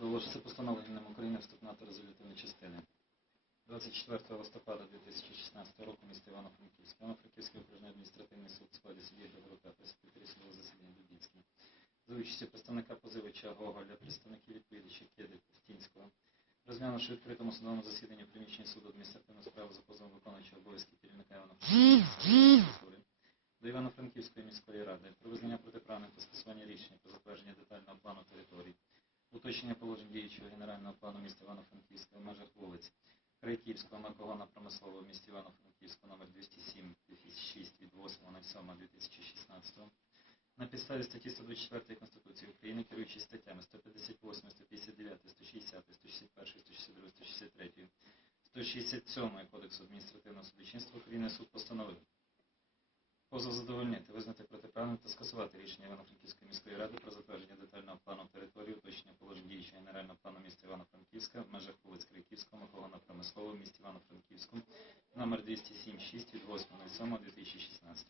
Доложиться постановленням України вступна та резолютивні частини. 24 листопада 2016 року місто Івано-Франківськ. Івано-Франківський окружний адміністративний суд в складі судді Григорука та судового засідання Дубінський. За участі представника позивача Гоголя, представників відповідача Кеди Стінського, розглянувши відкритому судовому засіданні в приміщенні суду адміністративну справу за позовом виконуючого обов'язки керівника Івано-Франківської до Івано-Франківської міської ради про визнання протиправних та скасування рішення про затвердження детального уточнення положень діючого генерального плану міста Івано-Франківська в межах вулиць Крайківського наркогона промислового місті Івано-Франківського номер 207 2006 від 8.07.2016 на підставі статті 124 Конституції України, керуючись статтями 158, 159, 160, 161, 162, 163, 167 Кодексу адміністративного судочинства України суд постановив позов задовольнити, визнати протиправним та скасувати рішення Івано-Франківської міської ради про затвердження детального плану території, уточнення положень діючого генерального плану міста Івано-Франківська в межах вулиць Крайківського, Миколана Промислового в місті Івано-Франківському, номер 207-6 від 8.07.2016